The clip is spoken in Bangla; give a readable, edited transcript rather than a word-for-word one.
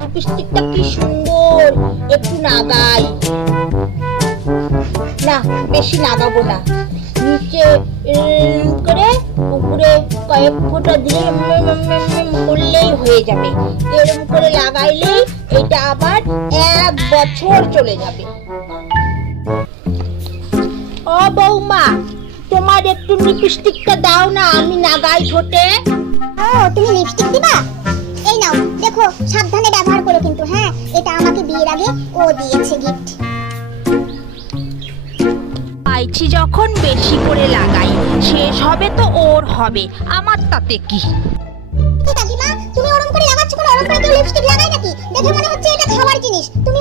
লিপস্টিকটা কি সুন্দর, একটু নাগাই। না, বেশি নাগাবো না, নিচে করে উপরে কয়েক ফোঁটা দিয়ে করলেই হয়ে যাবে। এরকম করে লাগাইলেই এটা আবার 1 বছর চলে যাবে। ও বৌমা, তোমার একটু লিপস্টিকটা দাও না, আমি নাগাই ঠোঁটে। ও, তুমি লিপস্টিক দিবা? এই নাও, দেখো সাবধানে ব্যবহার করো কিন্তু। হ্যাঁ, এটা আমাকে বিয়ের আগে ও দিয়েছে গিফট। পাইছি যখন বেশি করে লাগাই, শেষ হবে তো ওর হবে, আমার তাতে কি। কাকিমা, তুমি ওরকম করে লাগাচ্ছ কেন? ওরকম করে কেউ লিপস্টিক লাগায় নাকি? দেখে মনে হচ্ছে এটা খাওয়ার জিনিস। তুমি